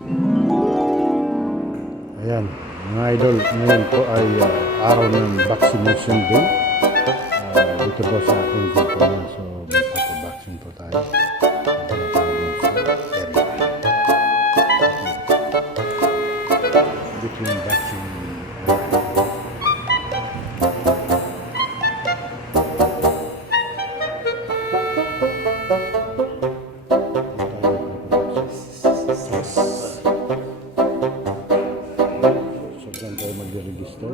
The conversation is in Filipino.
Ayan, mga idol, ngayon po ay ah, araw ng vaccination day. Ah, dito po sa ating kumpulan, so magpapavaccine po tayo. Dito yung vaccine. So, kemudian saya mengregister